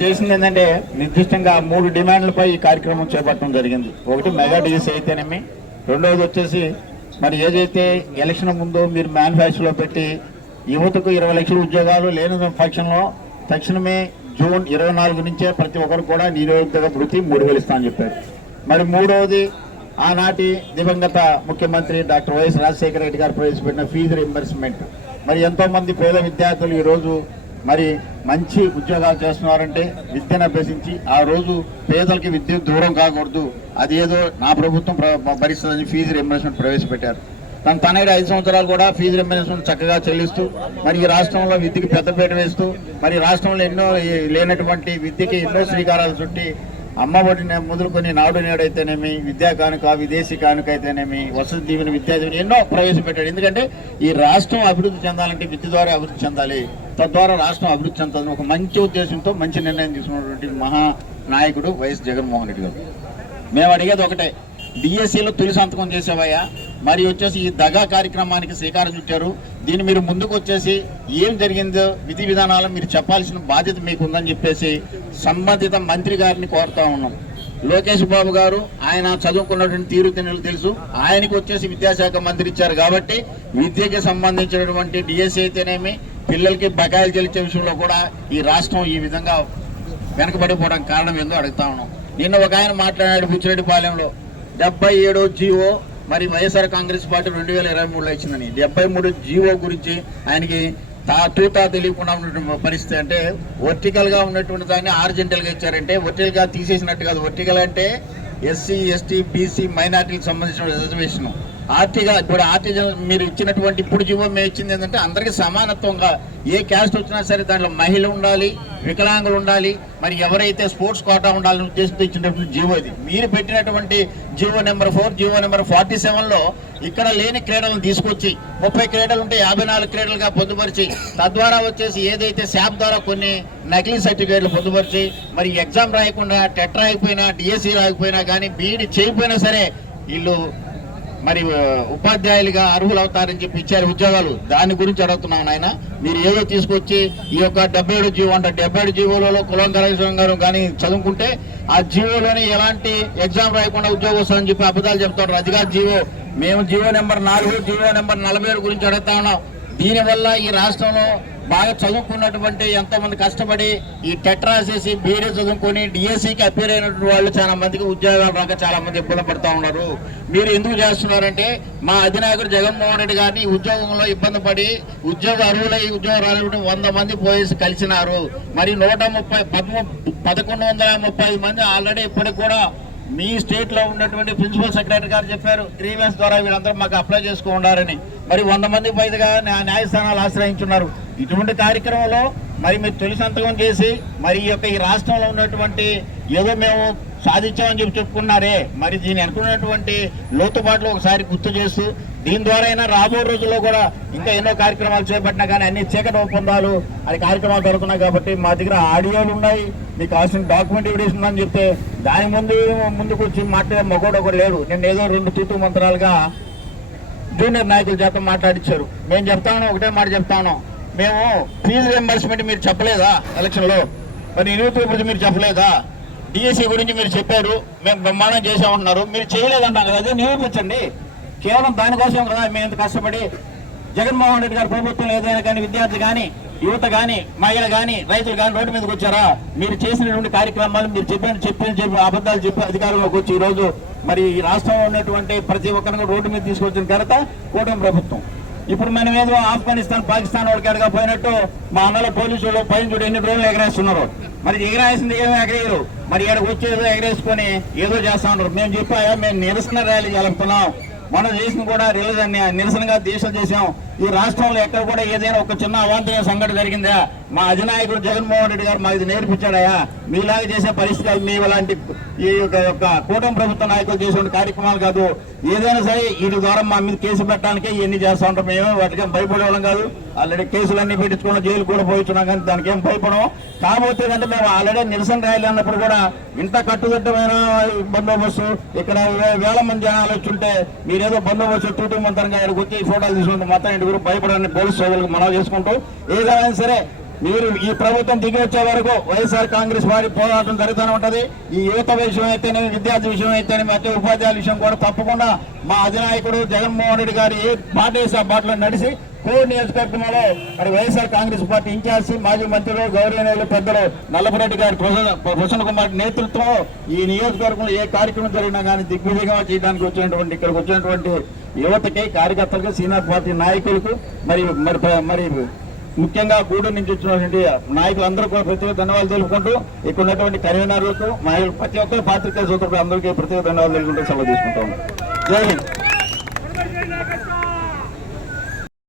చేసింది ఏంటంటే నిర్దిష్టంగా 3 డిమాండ్లపై ఈ కార్యక్రమం చేపట్టడం జరిగింది. ఒకటి మెగా డిఎస్సీ అయితేనేమి, రెండవది వచ్చేసి మరి ఏదైతే ఎలక్షన్ ముందు మీరు మేనిఫెస్టోలో పెట్టి యువతకు 20 లక్షల ఉద్యోగాలు లేని పక్షంలో తక్షణమే జూన్ 24 నుంచే ప్రతి ఒక్కరు కూడా నిరుద్యోగ వృత్తి 3,000 ఇస్తా అని చెప్పారు. మరి మూడవది ఆనాటి దివంగత ముఖ్యమంత్రి డాక్టర్ వైఎస్ రాజశేఖర రెడ్డి గారు ప్రవేశపెట్టిన ఫీజు రీయింబర్స్మెంట్. మరి ఎంతోమంది పేద విద్యార్థులు ఈరోజు మరి మంచి ఉద్యోగాలు చేస్తున్నారంటే విద్యను అభ్యసించి ఆ రోజు పేదలకి విద్య దూరం కాకూడదు, అది ఏదో నా ప్రభుత్వం భరిస్తుందని ఫీజు రీయింబర్స్మెంట్ ప్రవేశపెట్టారు. తన తనయుడు 5 సంవత్సరాలు కూడా ఫీజు రీయింబర్స్మెంట్ చక్కగా చెల్లిస్తూ మరి ఈ రాష్ట్రంలో విద్యకి పెద్దపీట వేస్తూ మరి రాష్ట్రంలో ఎన్నో లేనటువంటి విద్యకి ఎన్నో శ్రీకారాలు చుట్టి అమ్మఒడి మొదలుకొని నాడు నేడు అయితేనేమి, విద్యా కానుక, విదేశీ కానుక అయితేనేమి, వసతి దీవెన, విద్యా దీవెన ఎన్నో ప్రవేశపెట్టాడు. ఎందుకంటే ఈ రాష్ట్రం అభివృద్ధి చెందాలంటే విద్య ద్వారా అభివృద్ధి చెందాలి, తద్వారా రాష్ట్రం అభివృద్ధి చెందాలని ఒక మంచి ఉద్దేశంతో మంచి నిర్ణయం తీసుకున్నటువంటి మహానాయకుడు వైఎస్ జగన్మోహన్ రెడ్డి గారు. మేము అడిగేది ఒకటే, డిఎస్సీలో తొలి సంతకం చేసేవయ్యా, మరి వచ్చేసి ఈ దగా కార్యక్రమానికి శ్రీకారం చుట్టారు. దీన్ని మీరు ముందుకు వచ్చేసి ఏం జరిగిందో విధి విధానాలు మీరు చెప్పాల్సిన బాధ్యత మీకు ఉందని చెప్పేసి సంబంధిత మంత్రి గారిని కోరుతా ఉన్నాం. లోకేష్ బాబు గారు ఆయన చదువుకున్నటువంటి తీరుతెన్నులు తెలుసు, ఆయనకి వచ్చేసి విద్యాశాఖ మంత్రి ఇచ్చారు కాబట్టి విద్యకి సంబంధించినటువంటి డిఎస్సీ అయితేనేమి, పిల్లలకి బకాయిలు చెల్లించే విషయంలో కూడా ఈ రాష్ట్రం ఈ విధంగా వెనకబడిపోవడానికి కారణం ఏందో అడుగుతా ఉన్నాం. నిన్న ఒక ఆయన మాట్లాడాడు బుచ్చిరెడ్డిపాలెంలో 77 జీవో మరి వైఎస్ఆర్ కాంగ్రెస్ పార్టీ 2023లో ఇచ్చిందని. 73 జీవో గురించి ఆయనకి తూతా తెలియకుండా ఉన్నటువంటి పరిస్థితి. అంటే వర్టికల్ గా ఉన్నటువంటి దాన్ని హారిజాంటల్ గా ఇచ్చారంటే వర్టికల్ గా తీసేసినట్టు కాదు. వర్టికల్ అంటే ఎస్సీ, ఎస్టీ, బీసీ, మైనార్టీకి సంబంధించిన రిజర్వేషన్. ఇప్పుడు ఆర్టిజన్ మీరు ఇచ్చినటువంటి ఇప్పుడు జీవో మేము ఇచ్చింది ఏంటంటే అందరికీ సమానత్వంగా ఏ క్యాస్ట్ వచ్చినా సరే దాంట్లో మహిళ ఉండాలి, వికలాంగులు ఉండాలి, మరి ఎవరైతే స్పోర్ట్స్ కోటా ఉండాలని ఉద్దేశంతో ఇచ్చినటువంటి జీవో ఇది. మీరు పెట్టినటువంటి జీవో నెంబర్ 4, జీవో నెంబర్ 47లో ఇక్కడ లేని క్రీడలను తీసుకొచ్చి 30 క్రీడలు ఉంటే 54 క్రీడలుగా పొందుపరిచి తద్వారా వచ్చేసి ఏదైతే శాప్ ద్వారా కొన్ని నకిలీ సర్టిఫికేట్లు పొందుపరిచి మరి ఎగ్జామ్ రాయకుండా టెట్ రాయకపోయినా, డిఎస్సీ రాయకపోయినా కానీ బీఈడీ చేయకపోయినా సరే వీళ్ళు మరి ఉపాధ్యాయులుగా అర్హులు అవుతారని చెప్పి ఇచ్చారు ఉద్యోగాలు. దాని గురించి అడుగుతున్నాను ఆయన, మీరు ఏదో తీసుకొచ్చి ఈ యొక్క 77 జీవో అంటే 77 జీవోలలో కులం గారు కానీ చదువుకుంటే ఆ జీవోలోని ఎలాంటి ఎగ్జామ్ రాయకుండా ఉద్యోగం వస్తుందని చెప్పి అబద్ధాలు చెప్తారు. అది కాదు జీవో. మేము జీవో నెంబర్ 4, జీవో నెంబర్ 47 గురించి అడుగుతా ఉన్నాం. దీనివల్ల ఈ రాష్ట్రంలో బాగా చదువుకున్నటువంటి ఎంతో మంది కష్టపడి ఈ టెట్ రాసేసి బీఈడీ చదువుకొని డిఎస్సీకి అపేర్ అయినటువంటి వాళ్ళు చాలా మందికి ఉద్యోగాలు రాక చాలా మంది ఇబ్బంది పడుతూ ఉన్నారు. మీరు ఎందుకు చేస్తున్నారంటే మా అధినాయకుడు జగన్మోహన్ రెడ్డి గారిని ఉద్యోగంలో ఇబ్బంది పడి ఉద్యోగ అర్హులై ఉద్యోగం రాలి 100 మంది పోయేసి కలిసినారు. మరి 1135 మంది ఆల్రెడీ ఇప్పటికి కూడా మీ స్టేట్ లో ఉన్నటువంటి ప్రిన్సిపల్ సెక్రటరీ గారు చెప్పారు గ్రీవెన్స్ ద్వారా వీళ్ళందరూ మాకు అప్లై చేసుకుంటారని. మరి 100 మంది పైగా న్యాయస్థానాలు ఆశ్రయించున్నారు. ఇటువంటి కార్యక్రమంలో మరి మీరు తొలి సంతకం చేసి మరి ఈ రాష్ట్రంలో ఉన్నటువంటి ఏదో మేము సాధించామని చెప్పి చెప్పుకున్నారే, మరి దీన్ని అనుకున్నటువంటి లోతుబాట్లు ఒకసారి గుర్తు చేస్తూ దీని ద్వారా అయినా రాబో రోజుల్లో కూడా ఇంకా ఎన్నో కార్యక్రమాలు చేపట్టినా కానీ అన్ని చీకటి ఒప్పందాలు అది కార్యక్రమాలు జరుగుతున్నాయి. కాబట్టి మా దగ్గర ఆడియోలు ఉన్నాయి, మీకు కావాల్సిన డాక్యుమెంట్ ఎవిడెన్స్ ఉందని చెప్తే దాని ముందుకు వచ్చి మాట్లాడే మగోడు ఒకటి లేడు. నేను ఏదో 2 తూతు మంత్రాలుగా జూనియర్ నాయకుల చేత మాట్లాడించారు. మేము చెప్తాను, ఒకటే మాట చెప్తాను, మేము ఫీజు రియంబర్స్మెంట్ మీరు చెప్పలేదా ఎలక్షన్లో, మరి నిరుద్యోగ మీరు చెప్పలేదా, డిఎస్సీ గురించి మీరు చెప్పారు, మేము బ్రహ్మాండం చేసామంటున్నారు, మీరు చేయలేదంటారు కదా, అదే నిరూపించండి. కేవలం దానికోసం కదా మేము ఇంత కష్టపడి జగన్మోహన్ రెడ్డి గారి ప్రభుత్వం ఏదైనా కానీ విద్యార్థి కానీ, యువత కానీ, మహిళ కానీ, రైతులు కానీ రోడ్డు మీదకి వచ్చారా? మీరు చేసినటువంటి కార్యక్రమాలు మీరు చెప్పిన అబద్ధాలు చెప్పి అధికారంలోకి వచ్చి ఈరోజు మరి ఈ రాష్ట్రంలో ఉన్నటువంటి ప్రతి ఒక్కరిని రోడ్డు మీద తీసుకొచ్చిన ఘనత కూటమి ప్రభుత్వం. ఇప్పుడు మనం ఏదో ఆఫ్ఘనిస్తాన్, పాకిస్తాన్ వాళ్ళకి ఎడగా పోయినట్టు మా అన్నల పోలీసులు పైన చూడు ఎన్ని డ్రోన్లు ఎగరేస్తున్నారు. మరి ఎగరేసింది ఏమో ఎగరేయరు, మరి ఇక్కడికి వచ్చి ఏదో ఎగరేసుకొని ఏదో చేస్తా ఉన్నారు. మేము చెప్పాయా మేము నిరసన ర్యాలీ చేయాలనుకున్నాం, మనం చేసిన కూడా నిరసనగా దీక్షలు చేసాం. ఈ రాష్ట్రంలో ఎక్కడ కూడా ఏదైనా ఒక చిన్న అవాంతరీయ సంఘటన జరిగిందా? మా అధినాయకుడు జగన్మోహన్ రెడ్డి గారు మాకు ఇది నేర్పించాడయా. మీలాగా చేసే పరిస్థితులు మీ అలాంటి ఈ యొక్క కూటమి ప్రభుత్వ నాయకులు చేసే కార్యక్రమాలు కాదు. ఏదైనా సరే వీటి ద్వారా మా మీద కేసు పెట్టడానికే ఇవన్నీ చేస్తూ ఉంటాం. మేము వాటికి భయపడేవాళ్ళం కాదు. ఆల్రెడీ కేసులన్నీ పెట్టించుకున్న జైలు కూడా పోయించున్నాం, కానీ దానికి ఏం భయపడం. కాకపోతే ఏంటంటే మేము ఆల్రెడీ నిరసన ర్యాలీ అన్నప్పుడు కూడా ఇంత కట్టుదిట్టమైన బందోబస్తు, ఇక్కడ 1000 మంది జనాలు వచ్చుంటే మీరేదో బందోబస్తు తూటు మంతరంగా ఇక్కడికి వచ్చి ఫోటోలు తీసుకుంటే మొత్తం ఇంటి గురించి భయపడని పోలీసు సోదరులకు మనవి చేసుకుంటూ ఏదైనా సరే మీరు ఈ ప్రభుత్వం దిగి వచ్చే వరకు వైఎస్ఆర్ కాంగ్రెస్ వారి పోరాటం జరుగుతూనే ఉంటది. ఈ యువత విషయం అయితేనేమి, విద్యార్థి విషయం అయితేనేమి, అదే ఉపాధ్యాయుల విషయం కూడా తప్పకుండా మా అధినాయకుడు జగన్మోహన్ రెడ్డి గారు ఏ బాట వేసి ఆ బాటలో నడిచి కోవిడ్ నియోజకవర్గంలో మరి వైఎస్ఆర్ కాంగ్రెస్ పార్టీ ఇన్ఛార్జి మాజీ మంత్రులు గౌరవనీయులు పెద్దలు నల్లపరెడ్డి గారి ప్రసన్న కుమార్ నేతృత్వంలో ఈ నియోజకవర్గంలో ఏ కార్యక్రమం జరిగినా కానీ దిగ్విజయంగా చేయడానికి వచ్చినటువంటి ఇక్కడికి వచ్చినటువంటి యువతకి, కార్యకర్తలకు, సీనియర్ పార్టీ నాయకులకు మరి మరి మరి ముఖ్యంగా గూడూరు నుంచి వచ్చినటువంటి నాయకులందరూ కూడా ప్రత్యేక ధన్యవాదాలు తెలుపుకుంటూ ఇక్కడ ఉన్నటువంటి కన్వీనర్లకు ప్రతి ఒక్కరు పాత్రికేయ సోదరులు అందరికీ ప్రత్యేక ధన్యవాదాలు తెలుపుకుంటూ సెలవు తీసుకుంటాం. జై హింద్.